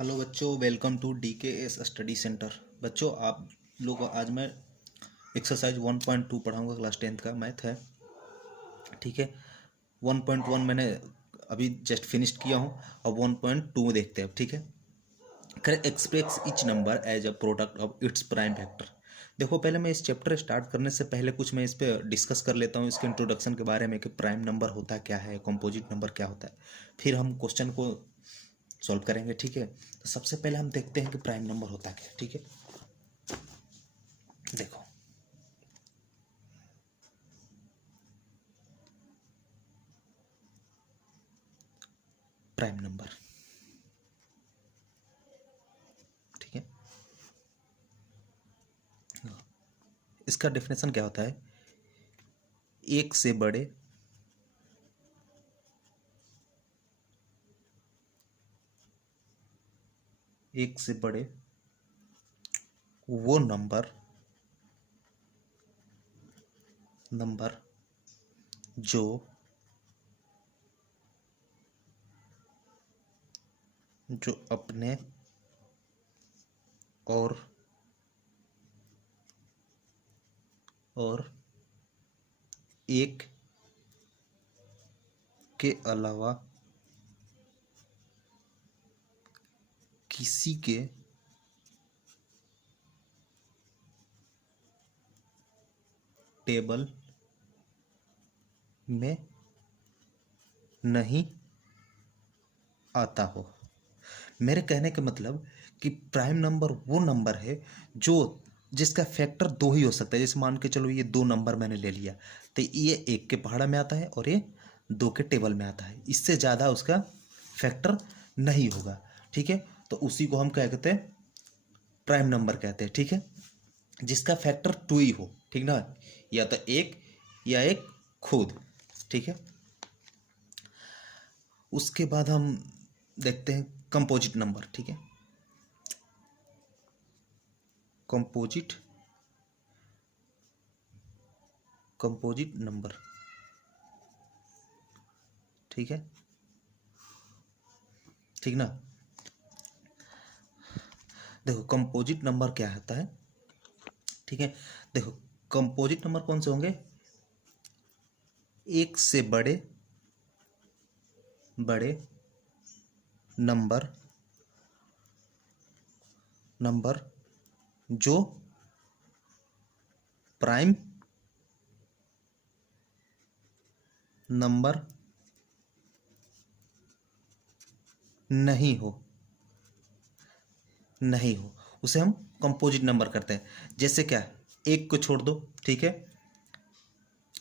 Hello बच्चों, welcome to DKS study centre. बच्चों, आप लोग आज मैं एक्सरसाइज 1.2 पढ़ाऊंगा। क्लास 10th का मैथ है, ठीक है। 1.1 मैंने अभी जस्ट फिनिश्ड किया हूँ। अब 1.2 देखते हैं, ठीक है। Correct express each number as a product of its prime factor. देखो, पहले मैं इस चैप्टर स्टार्ट करने से पहले कुछ मैं इस पर डिस्कस कर लेता हूँ, इसके इंट्रोडक्शन के बारे में कि प्राइम नंबर होता क्या है, कंपोजिट नंबर क्या होता है। फिर हम क्वेश्चन को सॉल्व करेंगे, ठीक है। तो सबसे पहले हम देखते हैं कि प्राइम नंबर होता क्या है, ठीक है। देखो, प्राइम नंबर, ठीक है। इसका डेफिनेशन क्या होता है? एक से बड़े वो नंबर जो अपने और एक के अलावा किसी के टेबल में नहीं आता हो। मेरे कहने का मतलब कि प्राइम नंबर वो नंबर है जो जिसका फैक्टर दो ही हो सकता है। जैसे मान के चलो, ये दो नंबर मैंने ले लिया, तो ये एक के पहाड़ा में आता है और ये दो के टेबल में आता है। इससे ज़्यादा उसका फैक्टर नहीं होगा, ठीक है। तो उसी को हम क्या कहते हैं? प्राइम नंबर कहते हैं, ठीक है। जिसका फैक्टर टू ही हो, ठीक ना, या तो एक या एक खुद, ठीक है। उसके बाद हम देखते हैं कंपोजिट नंबर, ठीक है। कंपोजिट नंबर, ठीक है, ठीक ना। देखो, कंपोजिट नंबर क्या होता है, ठीक है। देखो, कंपोजिट नंबर कौन से होंगे? एक से बड़े नंबर जो प्राइम नंबर नहीं हो उसे हम कंपोजिट नंबर करते हैं। जैसे क्या, एक को छोड़ दो, ठीक है,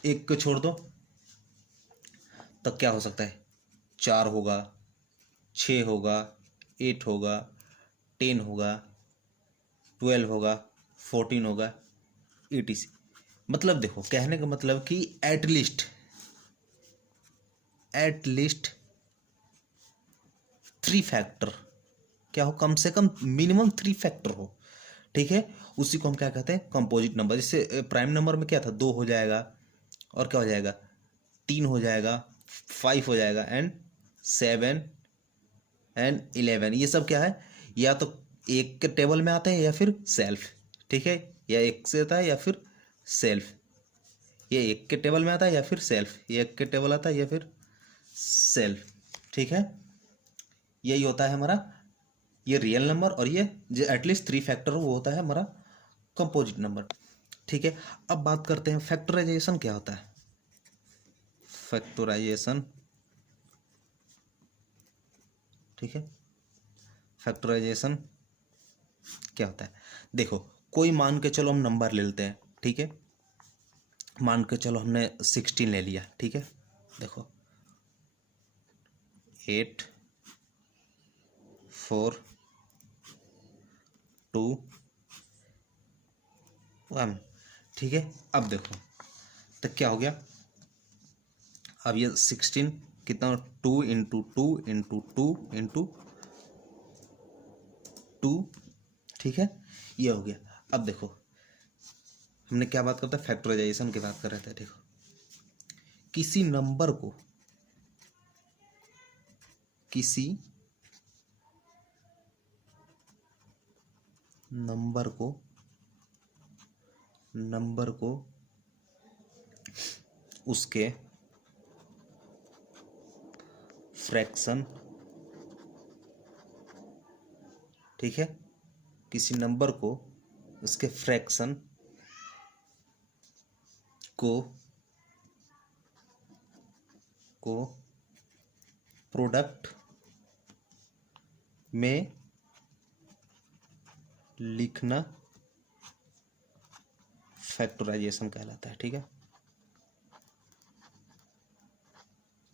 एक को छोड़ दो तो क्या हो सकता है? 4 होगा, 6 होगा, 8 होगा, 10 होगा, 12 होगा, 14 होगा, ETC। मतलब देखो, कहने का मतलब कि एट लीस्ट 3 फैक्टर क्या हो, कम से कम मिनिमम 3 फैक्टर हो, ठीक है। उसी को हम क्या कहते हैं? Composite number. जैसे प्राइम नंबर में क्या था? 2 हो जाएगा, और क्या हो जाएगा? 3 हो जाएगा, 5 हो जाएगा, एंड 7 एंड 11। ये सब क्या है? या तो एक के टेबल में आते हैं या फिर सेल्फ, ठीक है। या एक से आता है या फिर सेल्फ। ये एक के टेबल में आता है या फिर सेल्फ, ये एक के टेबल आता है या फिर सेल्फ, ठीक है। यही होता है हमारा ये रियल नंबर, और ये जो एटलीस्ट 3 फैक्टर हो वो होता है हमारा कंपोजिट नंबर, ठीक है। अब बात करते हैं फैक्टराइजेशन क्या होता है। फैक्टराइजेशन, ठीक है। फैक्टराइजेशन क्या होता है? देखो, कोई मान के चलो हम नंबर ले लेते हैं, ठीक है। मान के चलो हमने 16 ले लिया, ठीक है। देखो, 8 4 2 1, ठीक है। अब देखो तो क्या हो गया? अब ये 16 कितना? 2 इंटू 2 इंटू 2 इंटू 2, ठीक है। ये हो गया। अब देखो, हमने क्या बात करते हैं? फैक्टराइजेशन की बात कर रहे थे। देखो, किसी नंबर को किसी नंबर को उसके फ्रैक्शन, ठीक है, किसी नंबर को उसके फ्रैक्शन को प्रोडक्ट में लिखना फैक्टराइजेशन कहलाता है। ठीक है,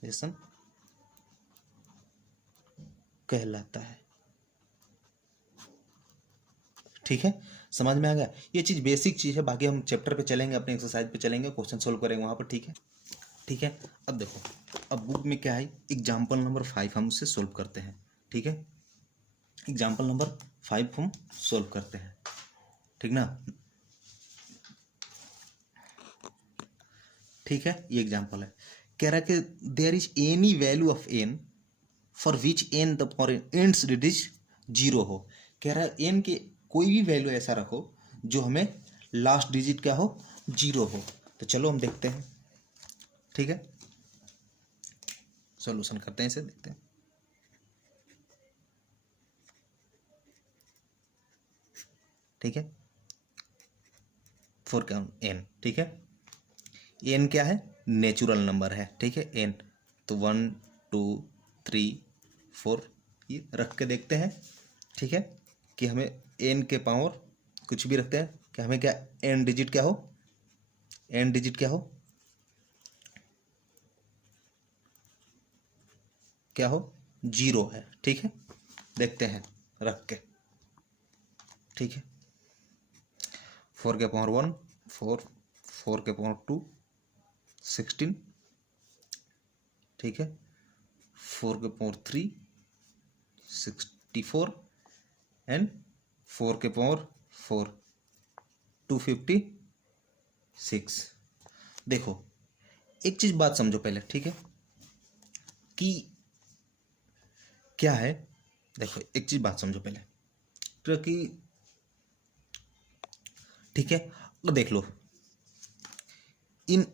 फैक्टराइजेशन कहलाता है। ठीक है, समझ में आ गया? ये चीज बेसिक चीज है, बाकी हम चैप्टर पे चलेंगे, अपने एक्सरसाइज पे चलेंगे, क्वेश्चन सोल्व करेंगे वहां पर। ठीक है, ठीक है। अब देखो, अब बुक में क्या है, एग्जाम्पल नंबर 5 हम उससे सोल्व करते हैं। ठीक है, एग्जाम्पल नंबर 5 हम सोल्व करते हैं। ठीक ना? ठीक है, ये एग्जाम्पल है। कह रहा है कि there is any value of n for which n the ends digit 0 हो। कह रहा है एन के कोई भी वैल्यू ऐसा रखो जो हमें लास्ट डिजिट क्या हो, 0 हो। तो चलो हम देखते हैं। ठीक है, सॉल्यूशन करते हैं, इसे देखते हैं। ठीक है, फोर का एन। ठीक है, एन क्या है, नेचुरल नंबर है। ठीक है, एन तो 1 2 3 4 ये रख के देखते हैं। ठीक है, कि हमें एन के पावर कुछ भी रखते हैं कि हमें क्या एन डिजिट क्या हो, एन डिजिट क्या हो, क्या हो, 0 है। ठीक है, देखते हैं रख के। ठीक है, 4 के पावर 1 4, 4 के पावर 2 16। ठीक है, 4 के पावर 3 64 एंड 4 के पावर 4 256। देखो एक चीज बात समझो पहले। ठीक है, कि क्या है, देखो एक चीज बात समझो पहले, क्योंकि ठीक है, अब देख लो, इन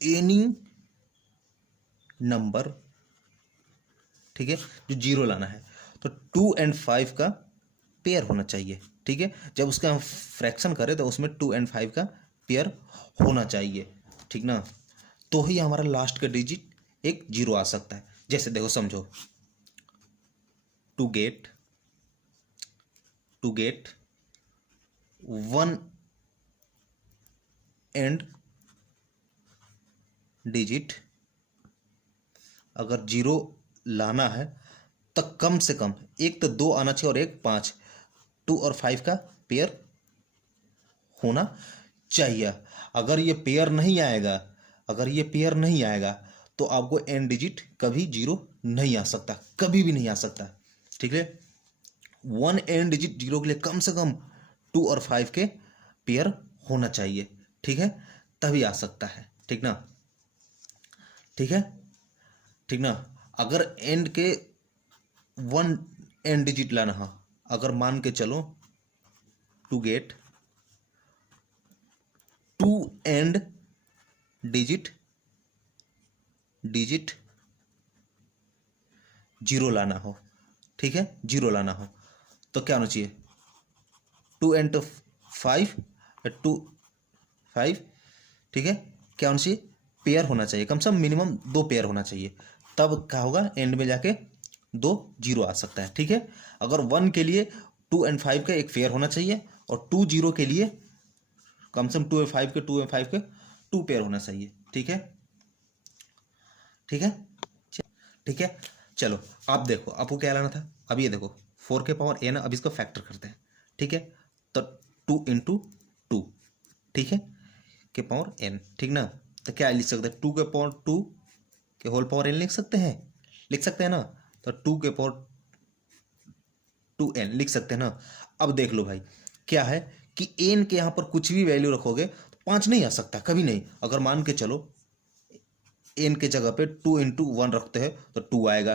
एनी नंबर, ठीक है, जो 0 लाना है तो 2 और 5 का पेयर होना चाहिए। ठीक है, जब उसका हम फ्रैक्शन करें तो उसमें 2 और 5 का पेयर होना चाहिए। ठीक ना? तो ही हमारा लास्ट का डिजिट एक 0 आ सकता है। जैसे देखो समझो, टू गेट 1 एंड डिजिट अगर 0 लाना है तो कम से कम एक तो 2 आना चाहिए और एक 5, 2 और 5 का पेयर होना चाहिए। अगर ये पेयर नहीं आएगा, अगर ये पेयर नहीं आएगा तो आपको एन डिजिट कभी 0 नहीं आ सकता, कभी भी नहीं आ सकता। ठीक है, 1 एन डिजिट 0 के लिए कम से कम 2 और 5 के पेयर होना चाहिए। ठीक है, तभी आ सकता है। ठीक ना? ठीक है, ठीक ना? अगर एंड के 1 एंड डिजिट लाना है, अगर मान के चलो टू गेट 2 एंड डिजिट 0 लाना हो, ठीक है, 0 लाना हो तो क्या होना चाहिए, 2 एंड 5 2 5। ठीक है, क्या होना चाहिए, पेयर होना चाहिए, कम से कम मिनिमम 2 पेयर होना चाहिए, तब क्या होगा, एंड में जाके 2 0 आ सकता है। ठीक है, अगर 1 के लिए 2 और 5 का एक पेयर होना चाहिए और 2 0 के लिए कम से कम 2 और 5 के 2 पेयर होना चाहिए। ठीक है, ठीक है, ठीक है। चलो अब देखो, आपको क्या लाना था, अब ये देखो 4 के पावर n, अब इसको फैक्टर करते हैं। ठीक है, तो 2 इंटू 2, ठीक है, के पावर n। ठीक ना? तो क्या लिख सकते हैं, 2 के पावर 2 के होल पावर n लिख सकते हैं, लिख सकते हैं ना? तो 2 के पावर 2n लिख सकते हैं ना? अब देख लो भाई, क्या है कि n के यहाँ पर कुछ भी वैल्यू रखोगे तो 5 नहीं आ सकता, कभी नहीं। अगर मान के चलो n के जगह पे 2 इंटू 1 रखते हो तो 2 आएगा,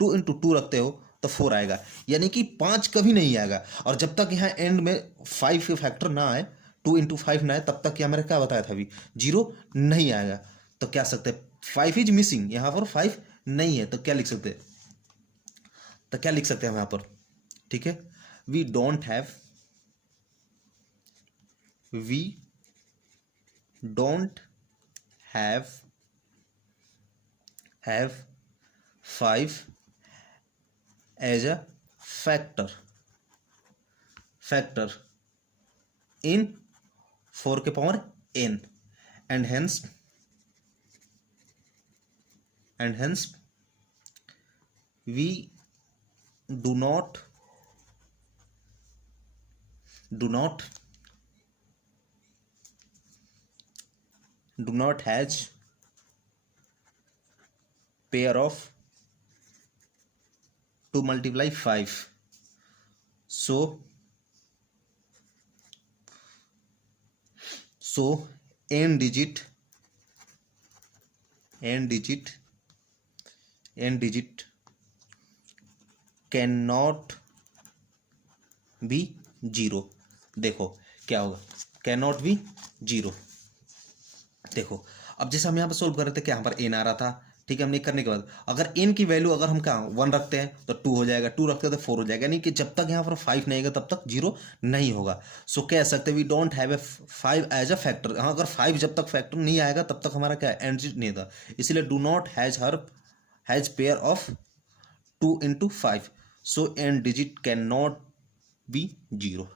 2 इंटू 2 रखते हो तो 4 आएगा, यानी कि 5 कभी नहीं आएगा। और जब तक यहाँ एंड में 5 के फैक्टर ना आए, 2 इंटू 5 ना आए, तब तक क्या मैंने क्या बताया था अभी, 0 नहीं आएगा। तो क्या सकते हैं, 5 इज मिसिंग, यहाँ पर 5 नहीं है, तो क्या लिख सकते हैं, तो क्या लिख सकते हैं हम यहाँ पर, ठीक है, we don't have 5 as a factor in 4 के power n, and hence we do not has pair of 2 multiply 5, so n digit cannot be 0। देखो क्या होगा, cannot be 0। देखो अब जैसे हम यहाँ पर सोल्व कर रहे थे, क्या यहाँ पर n आ रहा था, ठीक है, हमने करने के बाद अगर n की वैल्यू अगर हम कहाँ 1 रखते हैं तो 2 हो जाएगा, 2 रखते हैं तो 4 हो जाएगा, यानी कि जब तक यहाँ पर 5 नहीं आएगा तब तक 0 नहीं होगा। सो कह सकते हैं we don't have a 5 as a factor. हाँ, अगर 5 जब तक फैक्टर नहीं आएगा तब तक हमारा क्या एंड डिजिट नहीं था, इसलिए do not has pair of 2 into 5, so and digit can not be 0।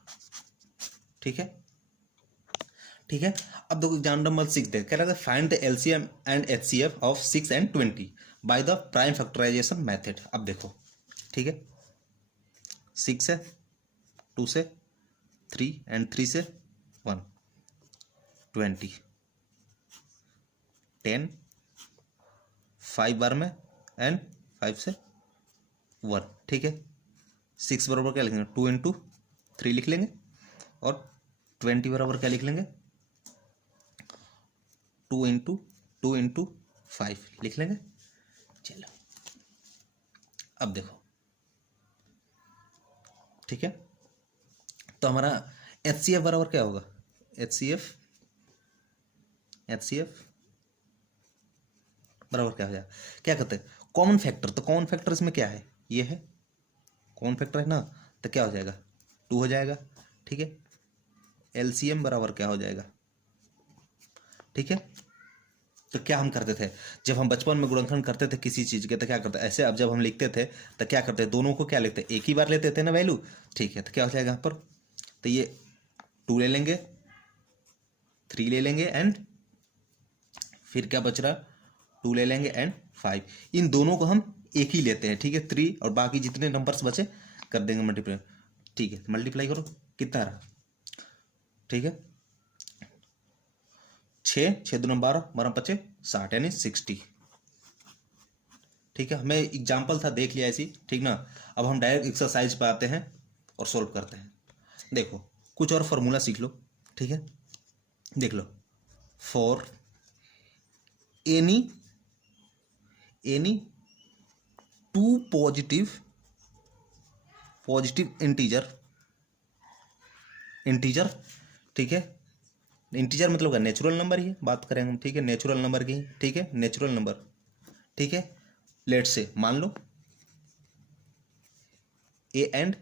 ठीक है, ठीक है। अब देखो एग्जाम नंबर 6 देख कह रहा है find the LCM and HCF of 6 and 20 by the prime factorisation method. अब देखो, ठीक है, 6 से 2 से 3 and 3 से 1, 20, 10, 5 बार में एंड 5 से 1, ठीक है। 6 बराबर क्या लिखेंगे, 2 इंटू 3 लिख लेंगे, और 20 बराबर क्या लिख लेंगे, 2 इंटू 5 लिख लेंगे। चलो अब देखो, ठीक है, तो हमारा एचसीएफ बराबर क्या होगा, एचसीएफ बराबर क्या हो जाएगा, क्या कहते हैं कॉमन फैक्टर। तो कॉमन फैक्टर इसमें क्या है, ये है कॉमन फैक्टर है ना, तो क्या हो जाएगा 2 हो जाएगा, ठीक है। एलसीएम बराबर क्या हो जाएगा, ठीक है। तो क्या हम करते थे जब हम बचपन में गुणनखंड करते थे किसी चीज़ के, तो क्या करते ऐसे, अब जब हम लिखते थे तो क्या करते, दोनों को क्या लिखते, एक ही बार लेते थे ना वैल्यू, ठीक है। तो क्या हो जाएगा यहाँ पर, तो ये 2 ले लेंगे, 3 ले लेंगे, एंड फिर क्या बच रहा, 2 ले लेंगे एंड 5। इन दोनों को हम एक ही लेते हैं, ठीक है। 3 और बाकी जितने नंबर्स बचे कर देंगे मल्टीप्लाई, ठीक है। मल्टीप्लाई करो, कितना रहा, ठीक है, 6 2 12 12 5 60 यानी 60, ठीक है। हमें एग्जाम्पल था देख लिया ऐसी, ठीक ना। अब हम डायरेक्ट एक्सरसाइज पे आते हैं और सोल्व करते हैं। देखो कुछ और फॉर्मूला सीख लो, ठीक है, देख लो। फॉर एनी 2 पॉजिटिव इंटीजर, ठीक है। इंटीजर मतलब क्या, नेचुरल नंबर ही बात करेंगे हम, ठीक है, नेचुरल नंबर की, ठीक है, नेचुरल नंबर, ठीक है। लेट से मान लो ए एंड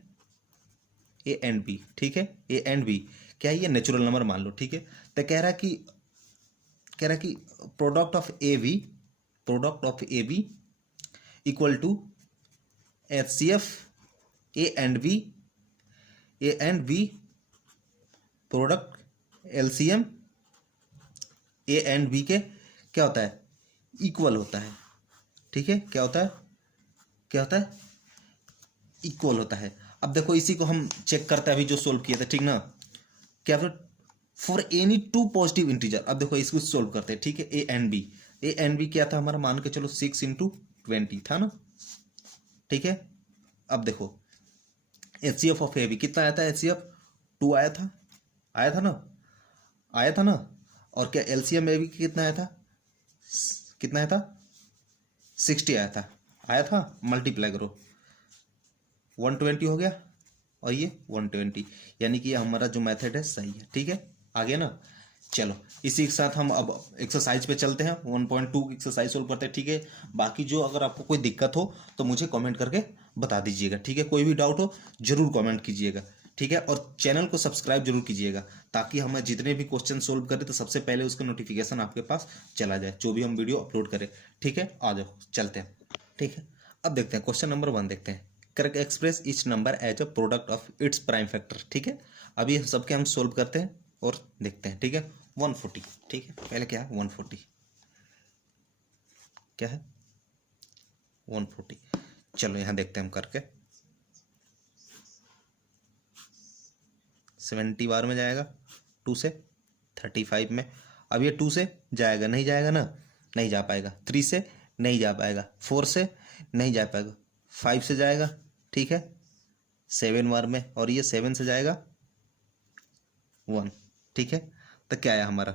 बी, ठीक है, ए एंड बी क्या है, ये नेचुरल नंबर मान लो, ठीक है। तो कह रहा कि product of A B equal to HCF A and B product LCM A and B के क्या होता है, इक्वल होता है, ठीक है। क्या होता है, इक्वल होता है। अब देखो इसी को हम चेक करते हैं अभी जो सोल्व किया था, ठीक ना। क्या फॉर एनी 2 पॉजिटिव इंटीजर, अब देखो इसको सोल्व करते हैं, ठीक है। ए एंड बी क्या था हमारा, मान के चलो 6 इंटू 20 था ना, ठीक है। अब देखो एचसीएफ ऑफ ए बी कितना आया था, एचसीएफ 2 आया था ना। और क्या एलसीएम ए बी कितना आया था, 60 आया था। मल्टीप्लाई करो, 120 हो गया और ये 120, यानी कि हमारा जो मेथड है सही है। ठीक है, आ गया ना। चलो इसी के साथ हम अब एक्सरसाइज पे चलते हैं, 1.2 एक्सरसाइज सोल्व करते हैं। ठीक है, बाकी जो अगर आपको कोई दिक्कत हो तो मुझे कमेंट करके बता दीजिएगा। ठीक है, कोई भी डाउट हो जरूर कमेंट कीजिएगा। ठीक है, और चैनल को सब्सक्राइब जरूर कीजिएगा ताकि हमें जितने भी क्वेश्चन सोल्व करें तो सबसे पहले उसका नोटिफिकेशन आपके पास चला जाए, जो भी हम वीडियो अपलोड करें। ठीक है, आ जाओ चलते हैं। ठीक है, अब देखते हैं क्वेश्चन नंबर 1 देखते हैं। Correct express each number as a product of its prime factor. ठीक है, अभी सबके हम सोल्व करते हैं और देखते हैं। ठीक है, 140। ठीक है, पहले क्या है 140, क्या है 140। चलो यहाँ देखते हैं हम करके। 70 बार में जाएगा 2 से, 35 में। अब ये 2 से जाएगा, नहीं जाएगा ना, नहीं जा पाएगा। 3 से नहीं जा पाएगा, 4 से नहीं जा पाएगा, 5 से जाएगा। ठीक है, 7 बार में, और ये 7 से जाएगा 1। ठीक है, तो क्या आया हमारा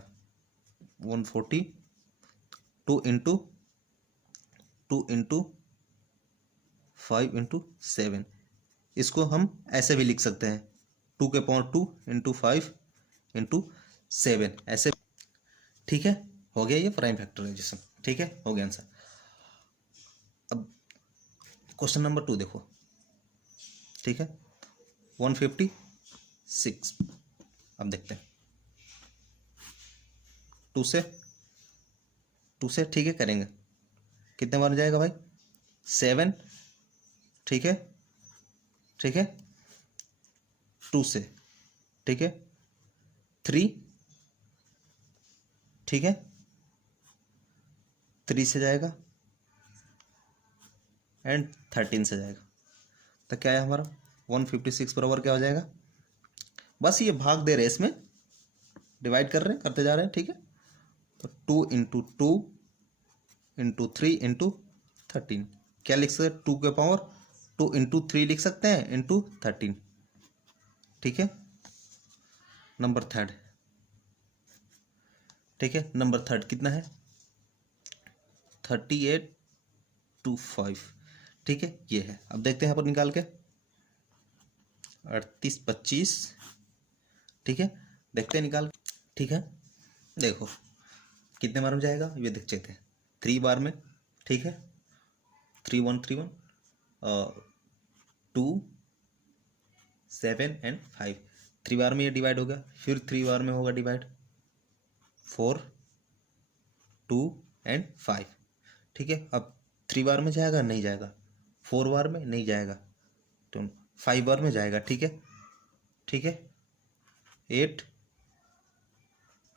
140, 2 इंटू 5 इंटू 7। इसको हम ऐसे भी लिख सकते हैं 2 के पावर 2 इंटू 5 इंटू 7 ऐसे। ठीक है, हो गया ये प्राइम फैक्टराइजेशन। ठीक है, हो गया आंसर। अब क्वेश्चन नंबर 2 देखो। ठीक है, 156। अब देखते हैं 2 से ठीक है करेंगे, कितने बार जाएगा भाई 7। ठीक है, ठीक है, 2 से, ठीक है 3, ठीक है 3 से जाएगा एंड 13 से जाएगा। तो क्या है हमारा 156 बराबर क्या हो जाएगा, बस ये भाग दे रहे हैं, इसमें डिवाइड कर रहे हैं, करते जा रहे हैं। ठीक है, तो 2 इंटू 3 इंटू 13, क्या लिख सकते हैं 2 के पावर 2 इंटू 3 लिख सकते हैं इंटू 13। ठीक है, नंबर 3। ठीक है, नंबर 3 कितना है 3825। ठीक है, ये है। अब देखते हैं यहाँ पर निकाल के 3825। ठीक है, देखते हैं निकाल। ठीक है, देखो कितने बार में जाएगा ये देख सकते हैं 3 बार में। ठीक है, 3131 2 7 एंड 5, 3 बार में ये डिवाइड हो गया। फिर 3 बार में होगा डिवाइड 4 2 एंड 5। ठीक है, अब 3 बार में जाएगा, नहीं जाएगा, 4 बार में नहीं जाएगा, तो 5 बार में जाएगा। ठीक है, ठीक है 8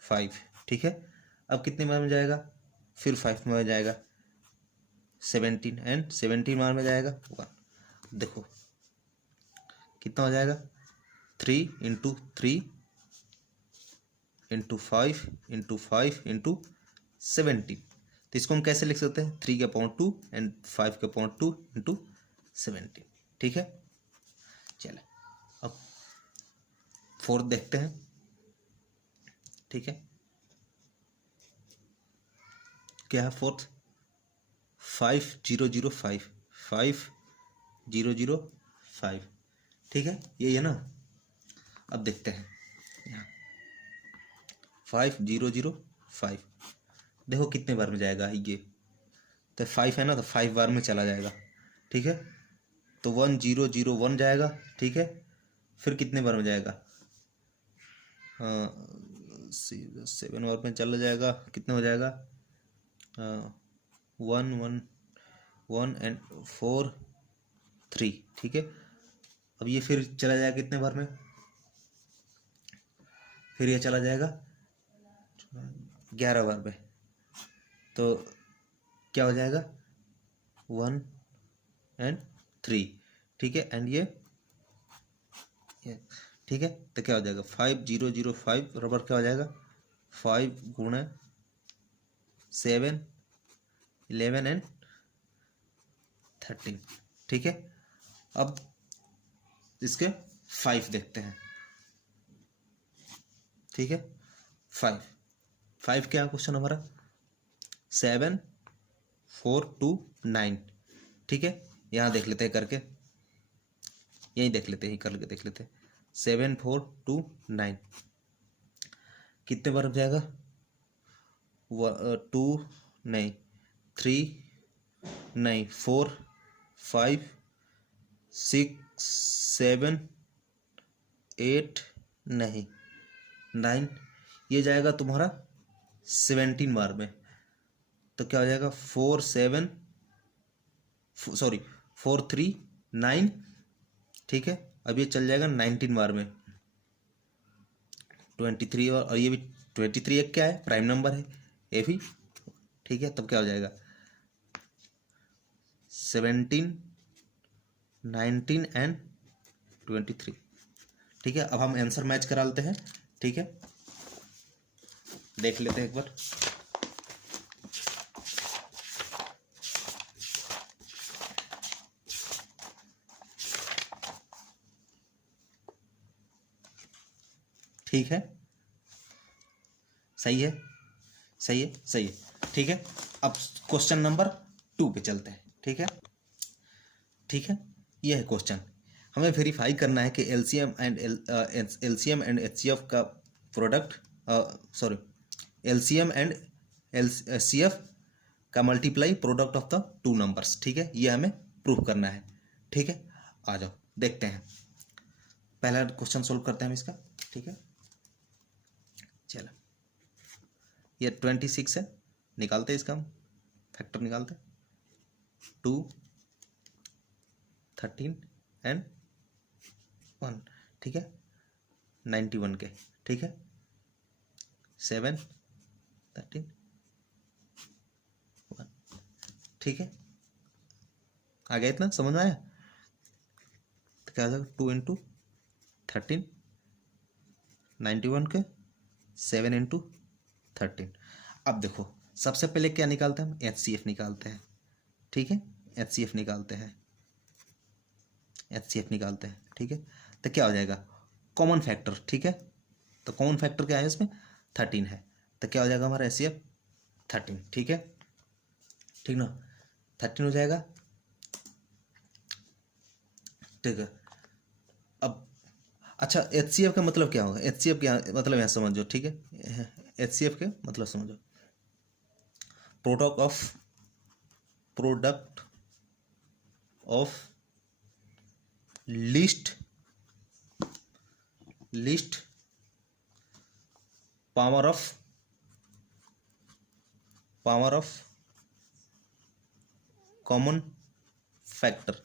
5। ठीक है, अब कितने बार में जाएगा, फिर 5 में जाएगा 17 एंड 17 बार में जाएगा 1। देखो कितना हो जाएगा 3 इंटू 3 इंटू 5 इंटू 5 इंटू 17। तो इसको हम कैसे लिख सकते हैं 3 के पावर 2 एंड 5 के पावर 2 इंटू 17। ठीक है, चले अब 4 देखते हैं। ठीक है, क्या है 4th 5005 5005। ठीक है, यही है ना। अब देखते हैं यहाँ 5005, देखो कितने बार में जाएगा ये, तो 5 है ना, तो 5 बार में चला जाएगा। ठीक है, तो 1001 जाएगा। ठीक है, फिर कितने बार में जाएगा 7 बार में चला जाएगा, कितने हो जाएगा 1 1 1 एंड 4 3। ठीक है, अब ये फिर चला जाएगा कितने बार में, फिर ये चला जाएगा 11 बार में, तो क्या हो जाएगा 1 एंड 3। ठीक है, एंड ये ठीक है, तो क्या हो जाएगा 5005 बराबर क्या हो जाएगा 5 गुणे 7 11 एंड 13। ठीक है, अब इसके 5 देखते हैं। ठीक है, 5 क्या क्वेश्चन हमारा 7 4 2 9। ठीक है, यहाँ देख लेते हैं करके यही देख लेते हैं, यही करके देख लेते हैं। 7 4 2 9 कितने बार जाएगा? 2 नहीं, 3 नहीं, 4 5 6 7 8 नहीं, 9, ये जाएगा तुम्हारा 17 बार में। तो क्या हो जाएगा? 4 7 सॉरी 4 3 9, ठीक है। अब ये चल जाएगा 19 बार में, 23, और ये भी 23 एक क्या है? प्राइम नंबर है ये भी, ठीक है। तब क्या हो जाएगा? 17 19 एंड 23, ठीक है। अब हम आंसर मैच करा लेते हैं, ठीक है। देख लेते हैं एक बार। ठीक है, सही है, सही है, सही है, ठीक है। अब क्वेश्चन नंबर 2 पे चलते हैं, ठीक है। ठीक है, ये है क्वेश्चन। हमें वेरीफाई करना है कि एलसीएम एंड एचसीएफ का product, sorry, LCM and HCF का multiply product of the two numbers, ठीक है। ये हमें प्रूव करना है, ठीक है। आ जाओ देखते हैं, पहला क्वेश्चन सोल्व करते हैं हम इसका, ठीक है। चलो, ये 26 है, निकालते हैं इसका हम फैक्टर, निकालते 2 13 एंड 1, ठीक है। 91 के, ठीक है। 7 13 1, ठीक है। आ गया? इतना समझ में आया? तो क्या हो जाएगा? 2 इंटू 13, 91 के 7 इंटू 13। अब देखो, सबसे पहले क्या निकालते हैं हम? एचसीएफ निकालते हैं, ठीक है। एचसीएफ निकालते हैं, एचसीएफ निकालते हैं, ठीक है। तो क्या हो जाएगा? कॉमन फैक्टर, ठीक है। तो कॉमन फैक्टर क्या है इसमें? 13 है। तो क्या हो जाएगा हमारा एचसीएफ? 13, ठीक है, ठीक ना। 13 हो जाएगा, ठीक है। अब अच्छा, एचसीएफ का मतलब क्या होगा? एचसीएफ क्या मतलब यहाँ समझो, ठीक है। एचसीएफ के मतलब समझो, product of list power of common factor.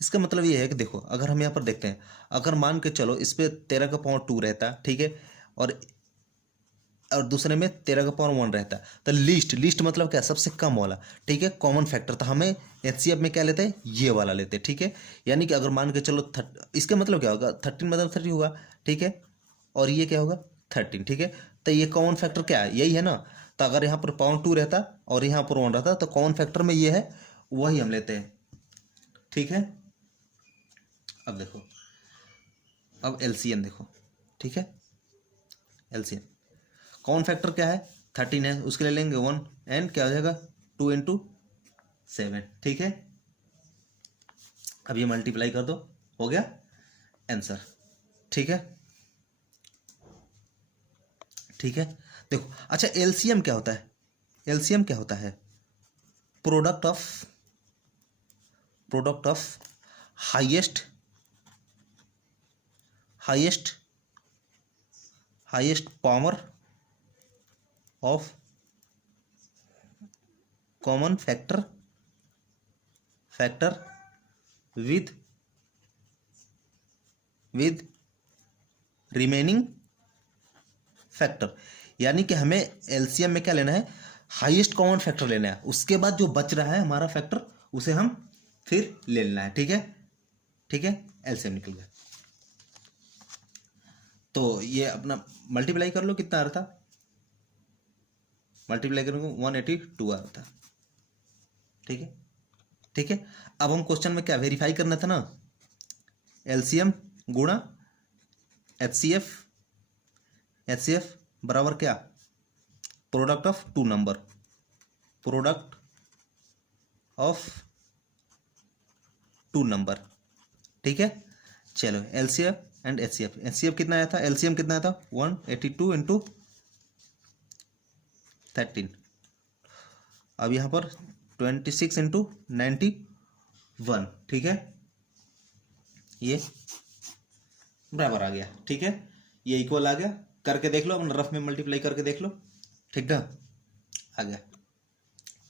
इसका मतलब ये है कि देखो, अगर हम यहाँ पर देखते हैं, अगर मान के चलो इस पे 13 का पावर 2 रहता, ठीक है, और दूसरे में 13 का पावर 1 रहता है, तो लिस्ट मतलब क्या? सबसे कम वाला, ठीक है, कॉमन फैक्टर। तो हमें एचसीएफ में क्या लेते हैं? ये वाला लेते हैं, ठीक है। यानी कि अगर मान के चलो इसका मतलब क्या होगा? 13 मतलब 30 होगा, ठीक है, और ये क्या होगा? 13, ठीक है। तो ये कॉमन फैक्टर क्या है? यही है ना। तो अगर यहाँ पर पावर 2 रहता और यहाँ पर 1 रहता, तो कॉमन फैक्टर में ये है, वही हम लेते हैं, ठीक है। अब देखो, अब एलसीएम देखो, ठीक है। एलसीएम कॉमन फैक्टर क्या है? 13 है, उसके लिए लेंगे 1, एंड क्या हो जाएगा? 2 इंटू 7, ठीक है। अब ये मल्टीप्लाई कर दो, हो गया आंसर, ठीक है, ठीक है। देखो, अच्छा, एलसीएम क्या होता है? एलसीएम क्या होता है? Product of highest power of common factor with remaining factor. यानी कि हमें एलसीएम में क्या लेना है? हाईएस्ट कॉमन फैक्टर लेना है, उसके बाद जो बच रहा है हमारा फैक्टर, उसे हम फिर ले लेना है, ठीक है, ठीक है। एलसीएम निकल गया, तो ये अपना मल्टीप्लाई कर लो, कितना आ रहा था? मल्टीप्लाई करोगे 182 आ रहा था, ठीक है, ठीक है। अब हम क्वेश्चन में क्या वेरीफाई करना था ना? एलसीएम गुणा एचसीएफ बराबर क्या? प्रोडक्ट ऑफ टू नंबर, ठीक है। चलो एलसीएफ एंड एचसीएफ। एचसीएफ कितना आया था, एलसीएम कितना आया था 182 इंटू 13। अब यहाँ पर 26 इंटू 91, ठीक है, ये बराबर आ गया। ठीक है, ये इक्वल आ गया, करके देख लो, अपना रफ में मल्टीप्लाई करके देख लो। ठीक ना, आ गया।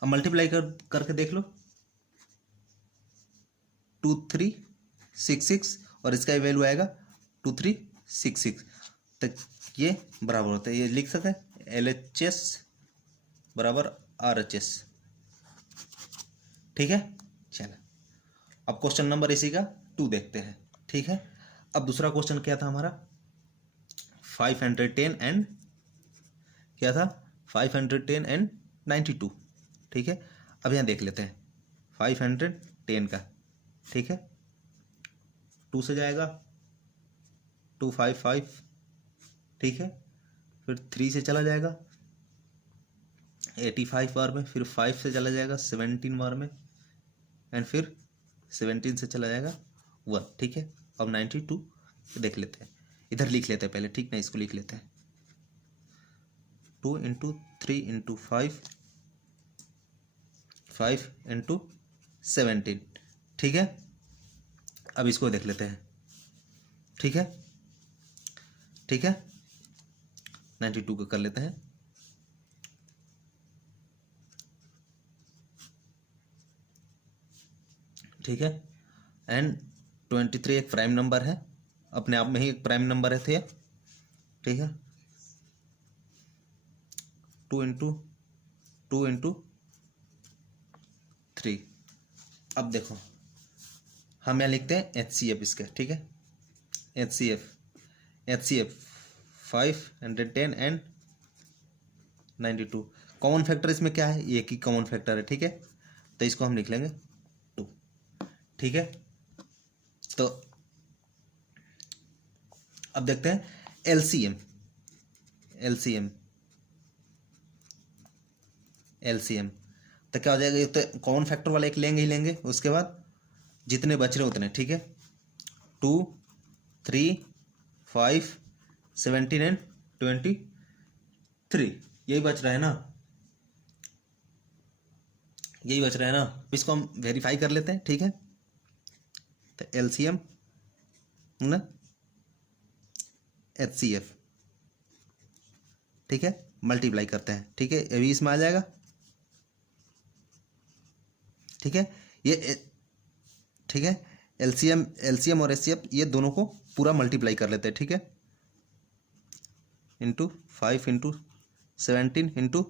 अब मल्टीप्लाई करके देख लो, 2366 और इसका वैल्यू आएगा 2366, तक ये बराबर होता है। ये लिख सकते हैं LHS बराबर RHS। ठीक है, चलो अब क्वेश्चन नंबर इसी का 2 देखते हैं। ठीक है, अब दूसरा क्वेश्चन क्या था हमारा, 510 एंड क्या था, 510 एंड 92। ठीक है, अब यहाँ देख लेते हैं 510 का। ठीक है, 2 से जाएगा 255, ठीक है, फिर 3 से चला जाएगा 85 बार में, फिर 5 से चला जाएगा 17 बार में, एंड फिर 17 से चला जाएगा 1। ठीक है, अब 92 देख लेते हैं, इधर लिख लेते हैं पहले। ठीक ना, इसको लिख लेते हैं 2 इंटू 3 इंटू 5 इंटू 17। ठीक है, अब इसको देख लेते हैं। ठीक है, ठीक है, 92 को कर लेते हैं। ठीक है, एंड 23 एक प्राइम नंबर है, अपने आप में ही एक प्राइम नंबर है थे। ठीक है, 2 इंटू 3। अब देखो हम यहाँ लिखते हैं HCF इसका। ठीक है, HCF 510 एंड 92। कॉमन फैक्टर इसमें क्या है, एक ही कॉमन फैक्टर है। ठीक है, तो इसको हम लिख लेंगे 2। ठीक है, तो अब देखते हैं LCM। तो क्या हो जाएगा, ये तो कॉमन फैक्टर वाला एक लेंगे ही लेंगे, उसके बाद जितने बच रहे उतने। ठीक है, 2 3 5 17 एंड 23, यही बच रहा है ना, यही बच रहा है ना। इसको हम वेरीफाई कर लेते हैं। ठीक है, तो LCM ना HCF, ठीक है, मल्टीप्लाई करते हैं। ठीक है, अभी इसमें आ जाएगा। ठीक है, ये ठीक है, LCM और HCF ये दोनों को पूरा मल्टीप्लाई कर लेते हैं। ठीक है, इंटू 5 इंटू 17 इंटू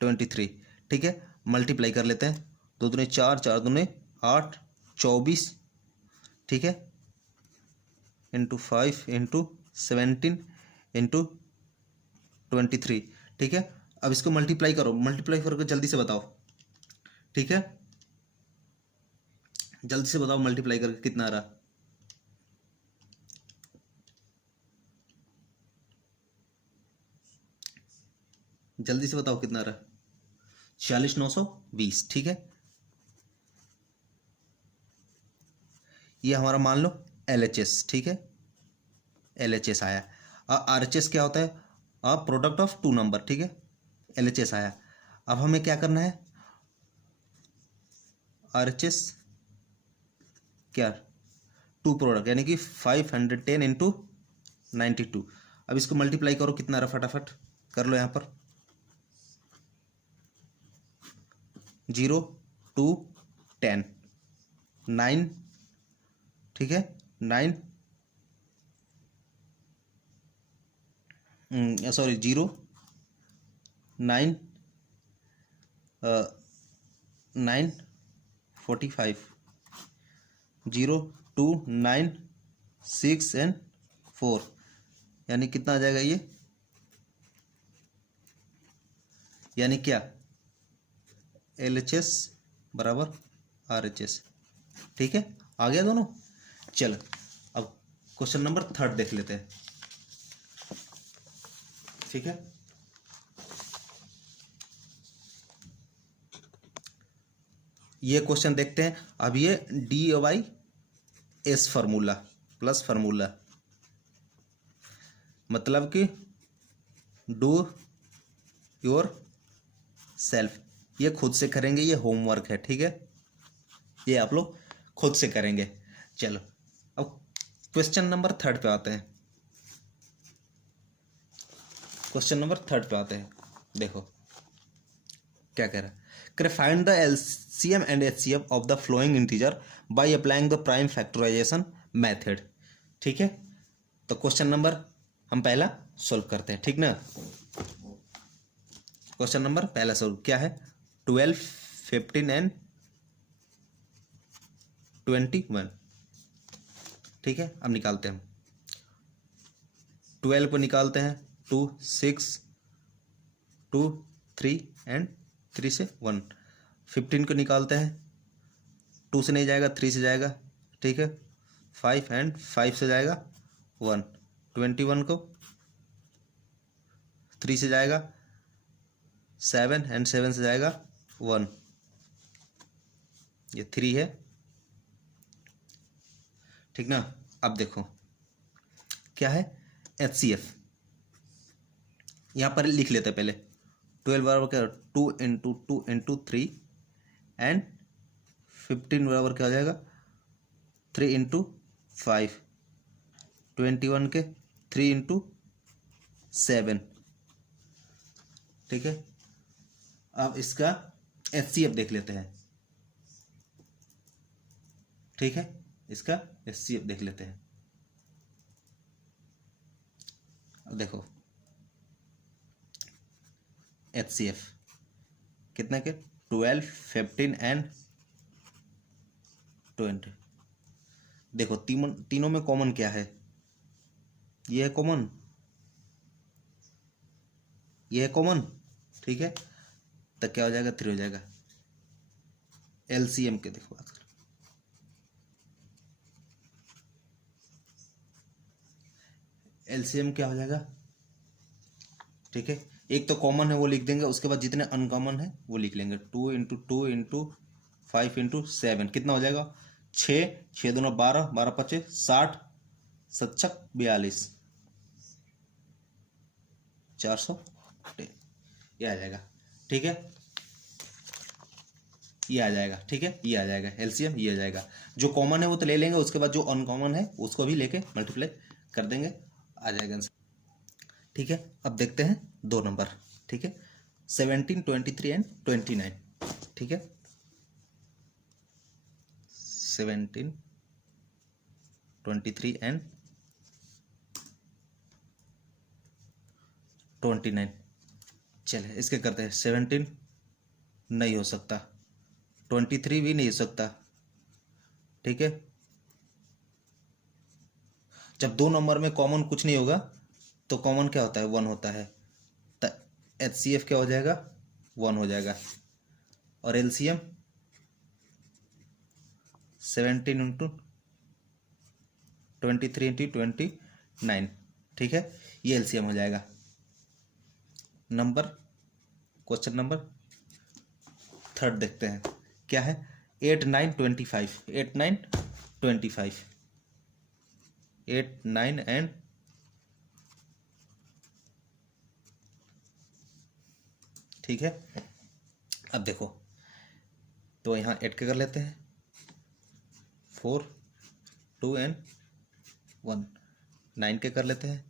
23। ठीक है, मल्टीप्लाई कर लेते हैं, 2 दूने 4, 4 दूने 8, 24। ठीक है, इंटू 5 इंटू 17 इंटू 23। ठीक है, अब इसको मल्टीप्लाई करो, मल्टीप्लाई करके जल्दी से बताओ। ठीक है, जल्दी से बताओ मल्टीप्लाई करके कितना आ रहा। जल्दी से बताओ कितना आ रहा, 46,920। ठीक है, ये हमारा मान लो LHS। ठीक है, LHS आया। RHS क्या होता है, प्रोडक्ट ऑफ 2 नंबर। ठीक है, LHS आया। अब हमें क्या करना है, RHS क्या 2 प्रोडक्ट, यानी कि 510 इंटू 92। अब इसको मल्टीप्लाई करो, कितना रहा फटाफट कर लो। यहाँ पर 0 2 10 9। ठीक है, 9 सॉरी 0 9 9 45 0 2 9 6 एंड 4, यानी कितना आ जाएगा ये, यानी क्या LHS बराबर RHS। ठीक है, आ गया दोनों। चलो अब क्वेश्चन नंबर 3 देख लेते हैं। ठीक है, ये क्वेश्चन देखते हैं। अब ये D by S formula plus formula, मतलब कि डू योर सेल्फ, ये खुद से करेंगे, ये होमवर्क है, ठीक है, ये आप लोग खुद से करेंगे। चलो अब क्वेश्चन नंबर 3 पे आते हैं। क्वेश्चन नंबर 3 पे आते हैं। देखो क्या कह रहा है, करे find the LCM and HCF of the following integer by applying the prime factorisation method. ठीक है, तो क्वेश्चन नंबर हम पहला सोल्व करते हैं, ठीक ना। क्वेश्चन नंबर पहला सोल्व क्या है, 12, 15 एंड 21। ठीक है, अब निकालते हैं हम। 12 को निकालते हैं, 2, 6, 2, 3 एंड 3 से 1। 15 को निकालते हैं, 2 से नहीं जाएगा, 3 से जाएगा, ठीक है, 5 एंड 5 से जाएगा 1। 21 को 3 से जाएगा, 7 एंड 7 से जाएगा 1, ये 3 है, ठीक ना। अब देखो क्या है, एच सी एफ यहाँ पर लिख लेते हैं पहले। 12 बराबर क्या, 2 इंटू 2 इंटू 3 एंड 15 बराबर क्या हो जाएगा, 3 इंटू 5। 21 के 3 इंटू 7, ठीक है। अब इसका एच सी एफ देख लेते हैं, ठीक है, इसका एच सी एफ देख लेते हैं। अब देखो एच सी एफ कितना के, 12, 15 एंड 20। देखो तीनों में कॉमन क्या है, ये है कॉमन, ये है कॉमन, ठीक है, तो क्या हो जाएगा, 3 हो जाएगा। एलसीएम के देखो, एलसीएम क्या हो जाएगा, ठीक है, एक तो कॉमन है वो लिख देंगे, उसके बाद जितने अनकॉमन है वो लिख लेंगे। 2 इंटू 2 इंटू 5 इंटू 7 कितना हो जाएगा, 6, 6 दूना 12, 12 पचे 60, 7 42, 400, ये आ जाएगा, ठीक है, ये आ जाएगा, ठीक है, ये आ जाएगा एलसीएम, ये आ जाएगा। जो कॉमन है वो तो ले लेंगे, उसके बाद जो अनकॉमन है उसको भी लेके मल्टीप्लाई कर देंगे, आ जाएगा आंसर। ठीक है, अब देखते हैं 2 नंबर, ठीक है, 17, 23 एंड 29। ठीक है, 17, 23 एंड 29। चलिए इसके करते हैं। 17 नहीं हो सकता, 23 भी नहीं हो सकता, ठीक है। जब 2 नंबर में कॉमन कुछ नहीं होगा तो कॉमन क्या होता है, 1 होता है, तो एच सी एफ क्या हो जाएगा, 1 हो जाएगा। और एलसीएम 17 इंटू 23 इंटू 29, ठीक है, ये एलसीएम हो जाएगा। नंबर क्वेश्चन नंबर 3 देखते हैं क्या है, 8, 9, 25, 8, 9, 25, 8, 9 एंड ठीक है। अब देखो तो यहाँ 8 के कर लेते हैं, 4, 2 एंड 1, 9 के कर लेते हैं,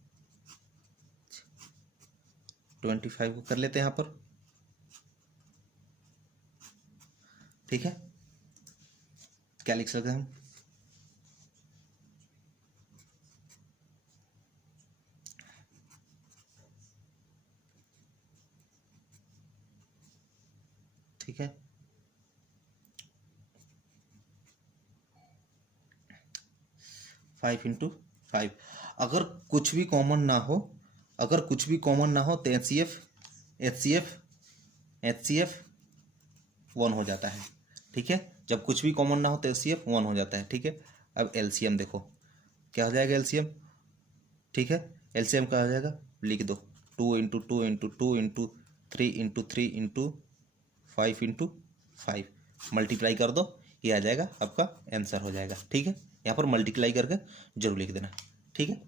25 को कर लेते हैं यहाँ पर, ठीक है। क्या लिख सकते हैं हम, ठीक है, 5 इंटू 5। अगर कुछ भी कॉमन ना हो, अगर कुछ भी कॉमन ना हो तो एच सी एफ 1 हो जाता है, ठीक है। जब कुछ भी कॉमन ना हो तो एच सी एफ 1 हो जाता है, ठीक है। अब एलसीएम देखो क्या हो जाएगा एलसीएम, ठीक है, एलसीएम क्या हो जाएगा, लिख दो, 2 into 2 into 2 into 3 into 3 into 5 into 5, multiply कर दो, ये आ जाएगा आपका आंसर हो जाएगा। ठीक है, यहाँ पर मल्टीप्लाई करके जरूर लिख देना। ठीक है।